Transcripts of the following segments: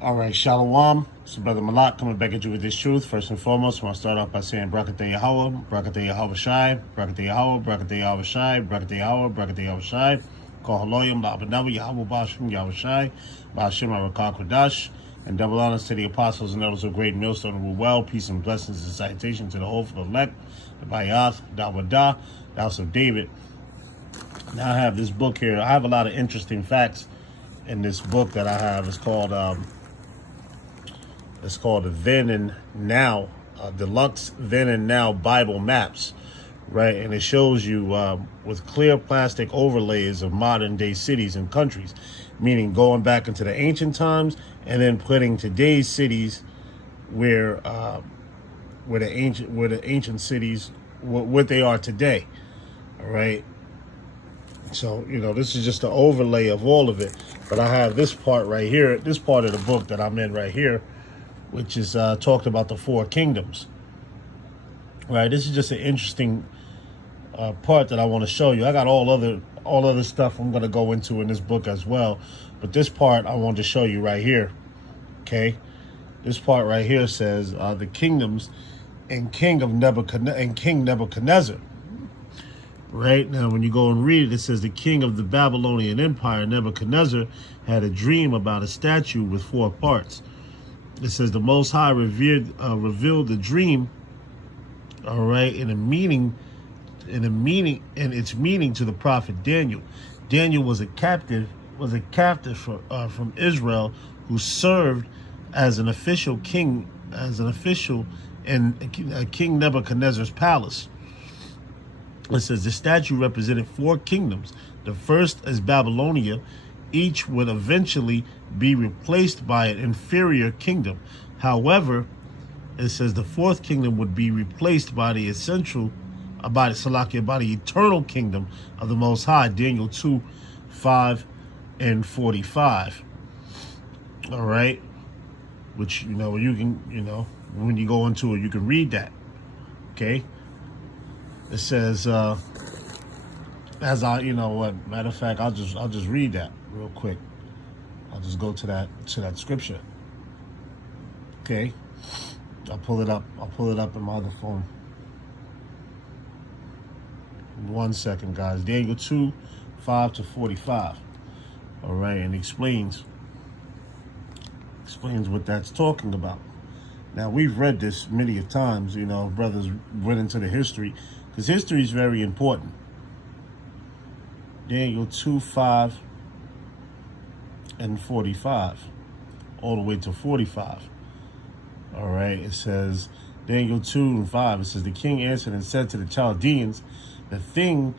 All right, Shalom. It's your brother Malak coming back at you with this truth. First and foremost, I want to start off by saying Brakatah Yahweh, Brakatah Yahweh Shai, Brakatah Yahweh, Brakatah Yahweh Shai, Brakatah Yahweh, Brakatah Yahweh Shai, Call Haloyim, La'abanawa, Yahweh Bashim, Yahweh Shai, Bashim, Arakah Kodash, and double honors to the apostles and elders of great millstone who rule well. Peace and blessings and salutation to the whole for the elect, the Bayath, Dawadah, the house of David. Now I have this book here. I have a lot of interesting facts in this book that I have. It's called the Then and Now, Deluxe Then and Now Bible Maps, right? And it shows you with clear plastic overlays of modern day cities and countries, meaning going back into the ancient times and then putting today's cities where the ancient cities what they are today, all right? So, this is just an overlay of all of it. But I have this part right here, this part of the book that I'm in right here, which is talked about the four kingdoms. Right, this is just an interesting part that I want to show you. I got all other stuff I'm going to go into in this book as well, but this part I want to show you right here. Okay, this part right here says the kingdoms and King Nebuchadnezzar. Right now, when you go and read it, it says the king of the Babylonian Empire, Nebuchadnezzar, had a dream about a statue with four parts. It says the Most High revealed the dream, all right, in its meaning to the prophet Daniel. Daniel was a captive from Israel who served as an official in King Nebuchadnezzar's palace. It says the statue represented four kingdoms. The first is Babylonia. Each would eventually be replaced by an inferior kingdom. However, it says the fourth kingdom would be replaced by the eternal kingdom of the Most High. Daniel 2:5 and 45. All right, which you can when you go into it, you can read that. Okay. It says, matter of fact, I'll just read that real quick. I'll just go to that scripture. Okay, I'll pull it up in my other phone. 1 second, guys. Daniel 2:5 to 45. All right, and explains what that's talking about. Now, we've read this many of times. Brothers went into the history, because history is very important. Daniel 2:5 and 45, all the way to 45. All right, it says, Daniel 2:5, it says, the king answered and said to the Chaldeans, the thing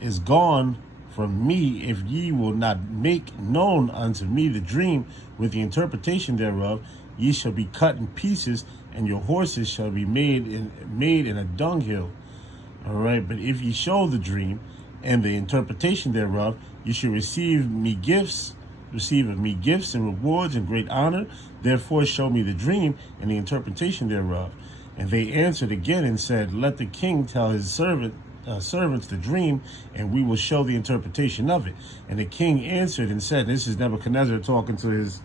is gone from me, if ye will not make known unto me the dream with the interpretation thereof, ye shall be cut in pieces, and your horses shall be made in a dunghill. All right, but if ye show the dream and the interpretation thereof, you shall receive of me gifts and rewards and great honor. Therefore show me the dream and the interpretation thereof. And they answered again and said, let the king tell his servants the dream, and we will show the interpretation of it. And the king answered and said, this is Nebuchadnezzar talking to his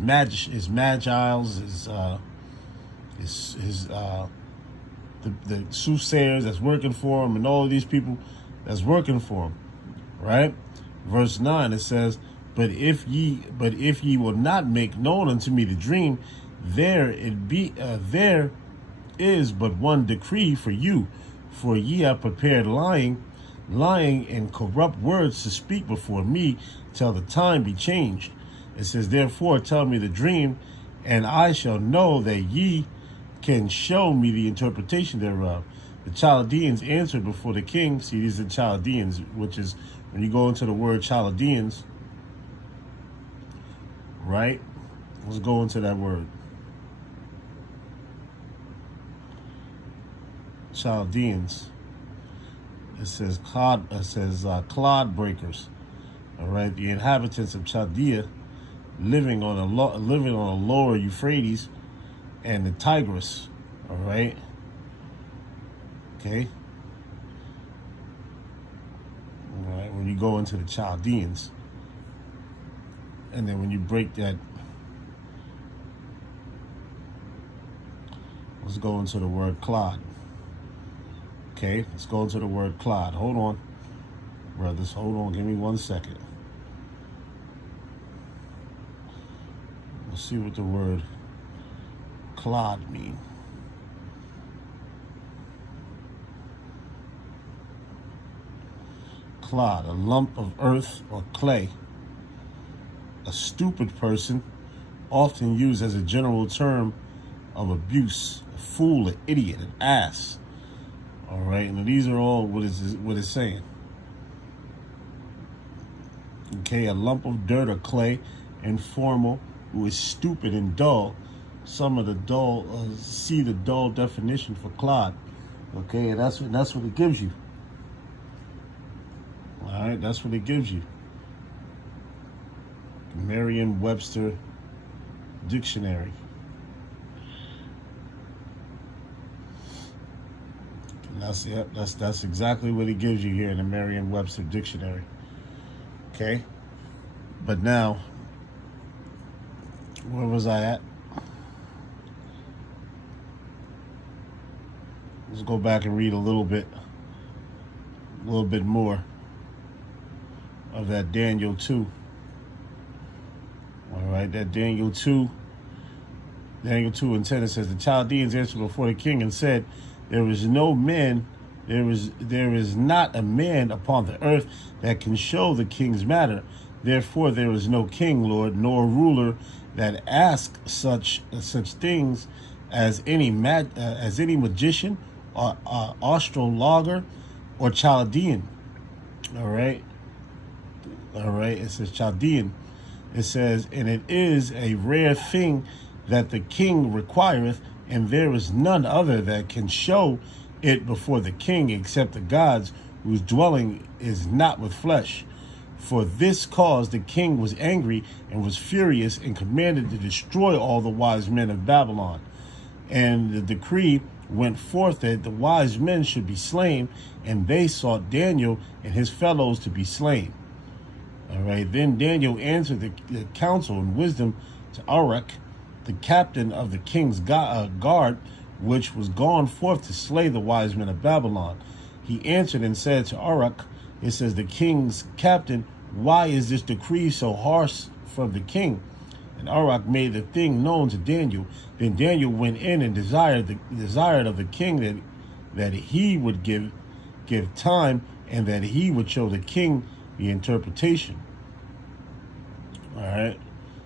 magiles, the soothsayers that's working for him, and all of these people that's working for him, right? Verse 9, it says, but if ye will not make known unto me the dream, there is but one decree for you, for ye have prepared lying and corrupt words to speak before me till the time be changed. It says, therefore tell me the dream, and I shall know that ye can show me the interpretation thereof. The Chaldeans answered before the king. See, these are Chaldeans, which is, when you go into the word Chaldeans, right? Let's go into that word. Chaldeans. It says clod breakers. All right, the inhabitants of Chaldea, living on a lower Euphrates and the Tigris. All right. Okay. All right. When you go into the Chaldeans, and then when you break that Let's go into the word clod. Okay, let's go into the word clod. Hold on, brothers. Hold on. Give me 1 second. Let's see what the word clod means. Clod, a lump of earth or clay. A stupid person, often used as a general term of abuse. A fool, an idiot, an ass. All right, and these are all what it's saying. Okay, a lump of dirt or clay, informal, who is stupid and dull. Some of the dull, see the dull definition for clod. Okay, and that's what it gives you. All right, that's what it gives you. Merriam-Webster Dictionary. And that's exactly what it gives you here in the Merriam-Webster Dictionary. Okay, but now, where was I at? Let's go back and read a little bit more of that Daniel 2. All right, that Daniel 2 and 10, it says, the Chaldeans answered before the king and said, there is not a man upon the earth that can show the king's matter. Therefore there is no king, Lord, nor ruler that ask such things as any magician or astrologer or Chaldean. All right, it says Chaldean. It says, and it is a rare thing that the king requireth, and there is none other that can show it before the king except the gods, whose dwelling is not with flesh. For this cause the king was angry and was furious and commanded to destroy all the wise men of Babylon. And the decree went forth that the wise men should be slain, and they sought Daniel and his fellows to be slain. All right, then Daniel answered the counsel in wisdom to Arach, the captain of the king's guard, which was gone forth to slay the wise men of Babylon. He answered and said to Arach, it says, the king's captain, why is this decree so harsh from the king? And Arach made the thing known to Daniel. Then Daniel went in and desired of the king that he would give time, and that he would show the king the interpretation. All right.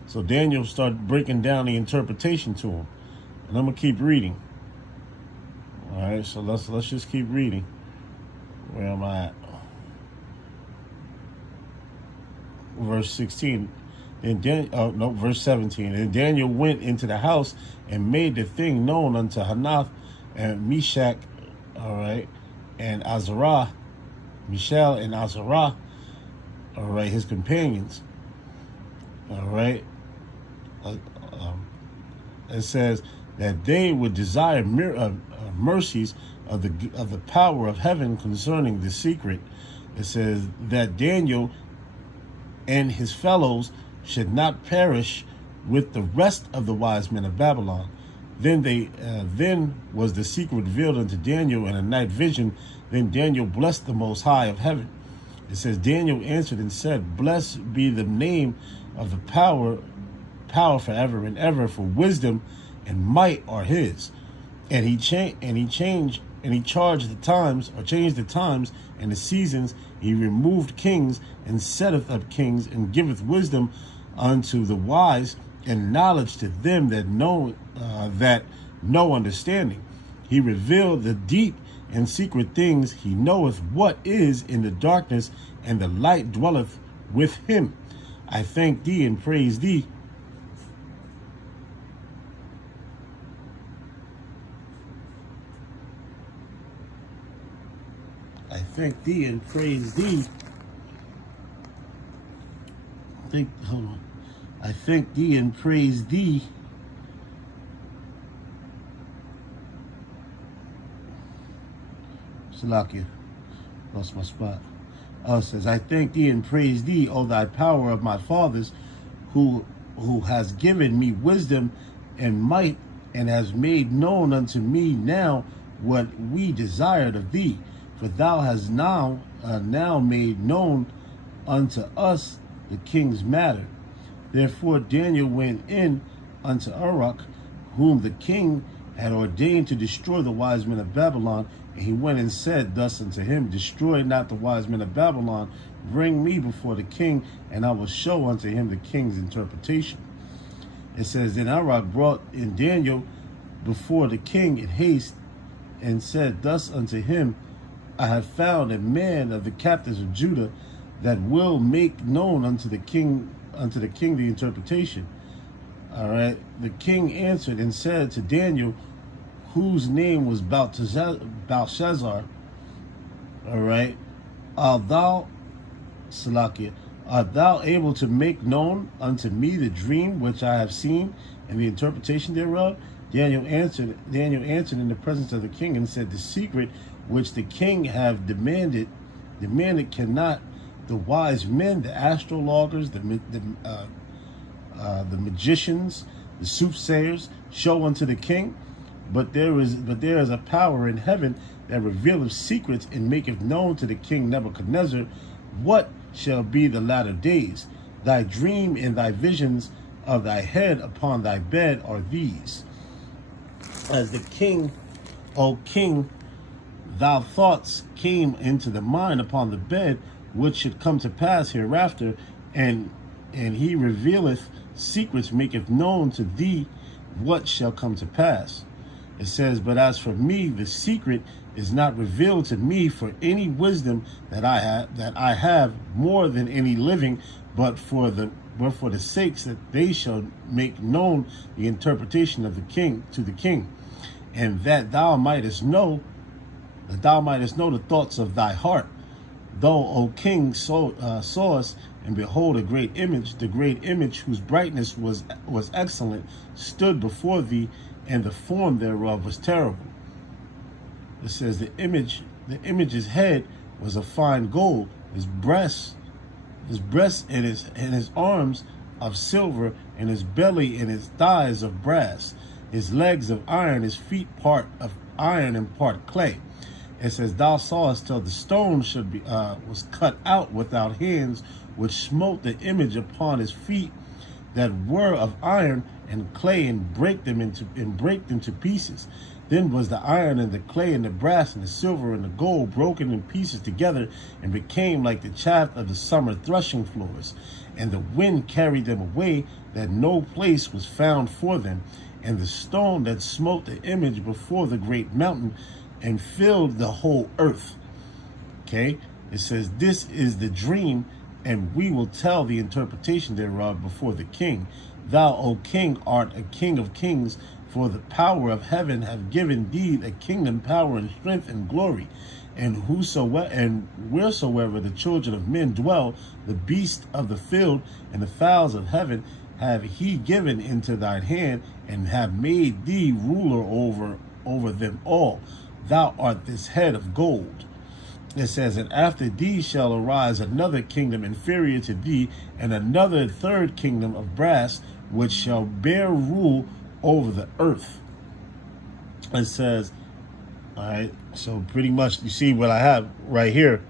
So Daniel started breaking down the interpretation to him. And I'm going to keep reading. All right. So let's just keep reading. Where am I at? Verse 16. Verse 17. And Daniel went into the house and made the thing known unto Hanath and Meshach, all right, and Azarah, Mishael and Azarah, all right, his companions, all right. It says that they would desire mercies of the power of heaven concerning the secret. It says that Daniel and his fellows should not perish with the rest of the wise men of Babylon. Then was the secret revealed unto Daniel in a night vision. Then Daniel blessed the Most High of heaven. It says, Daniel answered and said, blessed be the name of the power forever and ever, for wisdom and might are his. And he changed the times and the seasons. He removed kings and setteth up kings, and giveth wisdom unto the wise, and knowledge to them that know understanding. He revealed the deep and secret things. He knoweth what is in the darkness, and the light dwelleth with him. I thank thee and praise thee. I thank thee and praise thee. I thank thee and praise thee. Salakia. Lost my spot. It says, I thank thee and praise thee, O thy power of my fathers, who has given me wisdom and might and hast made known unto me now what we desired of thee. For thou hast now made known unto us the king's matter. Therefore Daniel went in unto Arioch, whom the king had ordained to destroy the wise men of Babylon. And he went and said thus unto him, Destroy not the wise men of Babylon, bring me before the king, and I will show unto him the king's interpretation. It says, Then Arioch brought in Daniel before the king in haste, and said thus unto him, I have found a man of the captives of Judah that will make known unto the king the interpretation. All right. The king answered and said to Daniel, whose name was Belshazzar, all right, art thou able to make known unto me the dream which I have seen and the interpretation thereof? Daniel answered in the presence of the king and said, The secret which the king have demanded cannot the wise men, the astrologers, the magicians, the soothsayers show unto the king. But there is a power in heaven that revealeth secrets and maketh known to the king Nebuchadnezzar what shall be the latter days. Thy dream and thy visions of thy head upon thy bed are these. As the king, O king, thy thoughts came into the mind upon the bed, which should come to pass hereafter, and he revealeth secrets, maketh known to thee what shall come to pass. It says, But as for me, the secret is not revealed to me for any wisdom that I have more than any living, but for the sakes that they shall make known the interpretation of the king to the king, and that thou mightest know the thoughts of thy heart. Though, O king, sawest, and behold, a great image, the great image whose brightness was excellent, stood before thee, and the form thereof was terrible. It says the image's head was of fine gold, his breasts and his arms of silver, and his belly and his thighs of brass, his legs of iron, his feet part of iron and part clay. It says, Thou sawest till the stone was cut out without hands, which smote the image upon his feet that were of iron and clay, and brake them to pieces. Then was the iron and the clay and the brass and the silver and the gold broken in pieces together, and became like the chaff of the summer threshing floors. And the wind carried them away, that no place was found for them. And the stone that smote the image before the great mountain, and filled the whole earth. Okay, it says, This is the dream, and we will tell the interpretation thereof before the king. Thou, O king, art a king of kings, for the power of heaven have given thee a kingdom, power, and strength, and glory. And wheresoever the children of men dwell, the beasts of the field and the fowls of heaven have he given into thine hand, and have made thee ruler over them all. Thou art this head of gold. It says, And after thee shall arise another kingdom inferior to thee, and another third kingdom of brass, which shall bear rule over the earth. It says, all right, so pretty much you see what I have right here,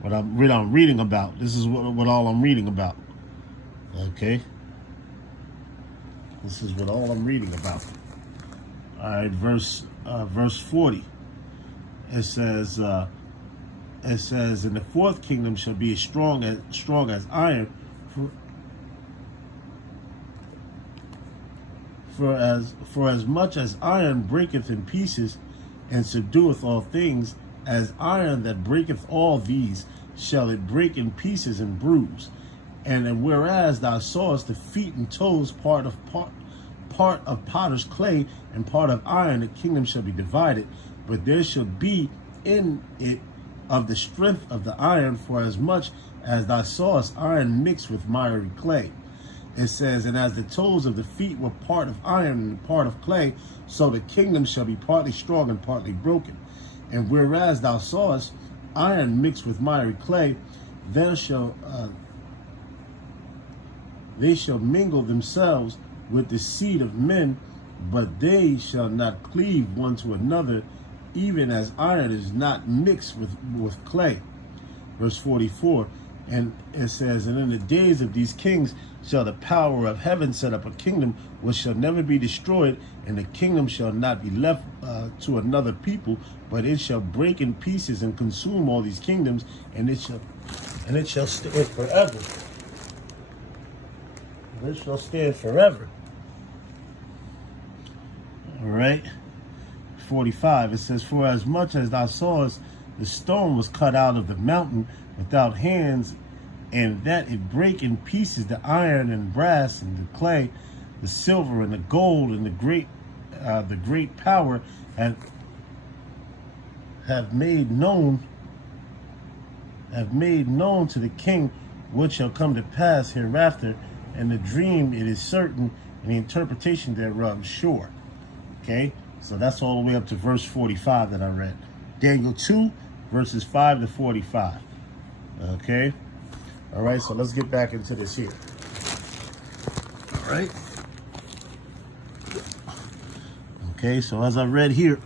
what I'm reading about. This is what all I'm reading about. Okay. This is what all I'm reading about. All right, verse 40. It says, And the fourth kingdom shall be as strong as iron, for as much as iron breaketh in pieces, and subdueth all things, as iron that breaketh all these, shall it break in pieces and bruise. And whereas thou sawest the feet and toes part of potter's clay and part of iron, the kingdom shall be divided, but there shall be in it of the strength of the iron, for as much as thou sawest iron mixed with miry clay. It says, And as the toes of the feet were part of iron and part of clay, so the kingdom shall be partly strong and partly broken. And whereas thou sawest iron mixed with miry clay, they shall mingle themselves with the seed of men, but they shall not cleave one to another, even as iron is not mixed with clay. Verse 44, and it says, and in the days of these kings shall the power of heaven set up a kingdom which shall never be destroyed, and the kingdom shall not be left to another people, but it shall break in pieces and consume all these kingdoms, and it shall stand forever. It shall stand forever. All right. 45, it says, for as much as thou sawest the stone was cut out of the mountain without hands, and that it break in pieces the iron and brass and the clay, the silver and the gold, and the great power have made known to the king what shall come to pass hereafter, and the dream it is certain, and the interpretation thereof sure. Okay, so that's all the way up to verse 45 that I read. Daniel 2, verses 5 to 45. Okay, all right, so let's get back into this here. All right. Okay, so as I read here,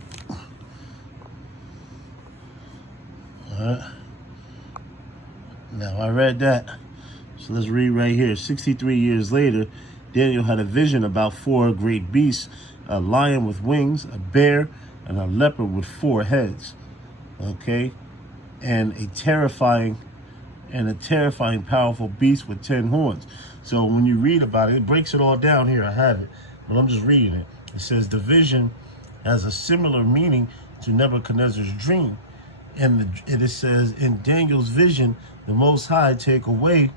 now I read that. So let's read right here. 63 years later, Daniel had a vision about 4 great beasts, a lion with wings, a bear, and a leopard with 4 heads. Okay, and a terrifying, powerful beast with 10 horns. So when you read about it, it breaks it all down here. I have it, but I'm just reading it. It says the vision has a similar meaning to Nebuchadnezzar's dream. And it says, in Daniel's vision, the Most High take away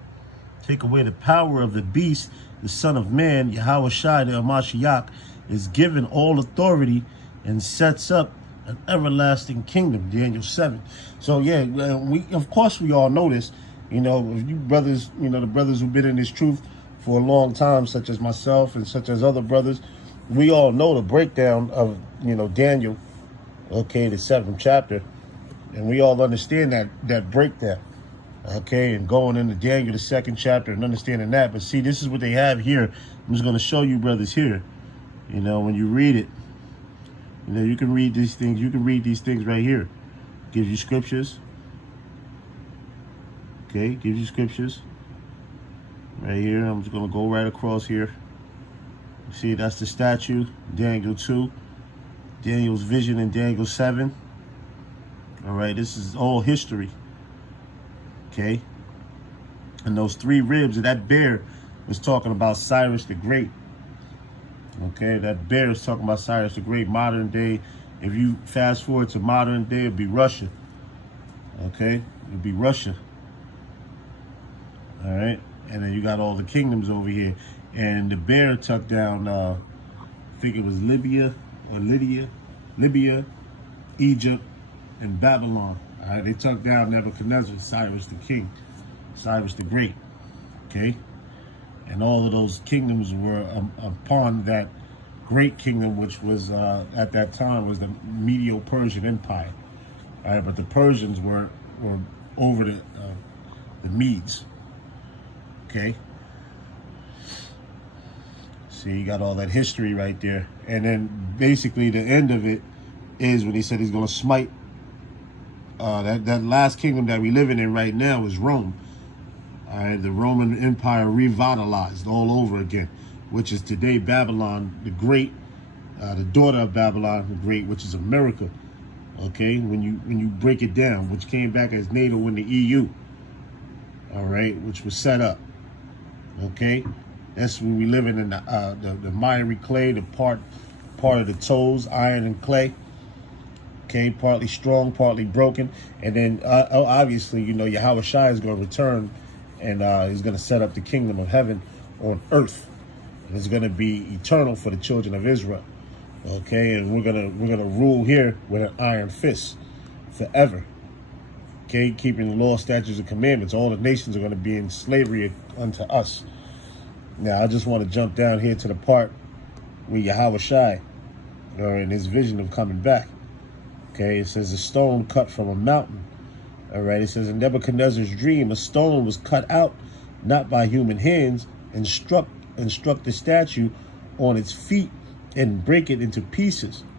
the power of the beast, the Son of Man, Yahushua the Hamashiach, is given all authority and sets up an everlasting kingdom, Daniel 7. So yeah, we all know this. You know, if you brothers, you know, the brothers who've been in this truth for a long time, such as myself and such as other brothers, we all know the breakdown of, you know, Daniel, okay, the 7th chapter. And we all understand that breakdown, okay, and going into Daniel, the 2nd chapter, and understanding that. But see, this is what they have here. I'm just going to show you brothers here. You know, when you read it, you know, you can read these things. You can read these things right here. Gives you scriptures. Okay, gives you scriptures. Right here, I'm just going to go right across here. See, that's the statue, Daniel 2. Daniel's vision in Daniel 7. All right, this is all history. Okay. And those 3 ribs of that bear was talking about Cyrus the Great. Okay, that bear is talking about Cyrus the Great. Modern day, if you fast forward to modern day, it'd be Russia. Okay, it'd be Russia. All right, and then you got all the kingdoms over here. And the bear took down, I think it was Libya, Egypt, and Babylon. All right, they took down Nebuchadnezzar, Cyrus the King, Cyrus the Great. Okay, and all of those kingdoms were upon that great kingdom, which was at that time was the Medo-Persian Empire. All right, but the Persians were over the Medes. Okay. See, you got all that history right there. And then basically the end of it is when he said he's going to smite that last kingdom that we living in right now is Rome. All right, the Roman Empire revitalized all over again, which is today Babylon the Great, the daughter of Babylon the Great, which is America. Okay, when you break it down, which came back as NATO in the EU. All right, which was set up. Okay, that's when we living in the miry clay, the part of the toes, iron and clay. Okay, partly strong, partly broken, and then obviously, you know, Yahushua is going to return, and he's going to set up the kingdom of heaven on earth, and it's going to be eternal for the children of Israel. Okay, and we're gonna rule here with an iron fist forever. Okay, keeping the law, statutes, and commandments. All the nations are going to be in slavery unto us. Now, I just want to jump down here to the part where Yahushua, or in his vision of coming back. Okay, it says a stone cut from a mountain. All right, it says in Nebuchadnezzar's dream, a stone was cut out, not by human hands, and struck the statue on its feet and break it into pieces.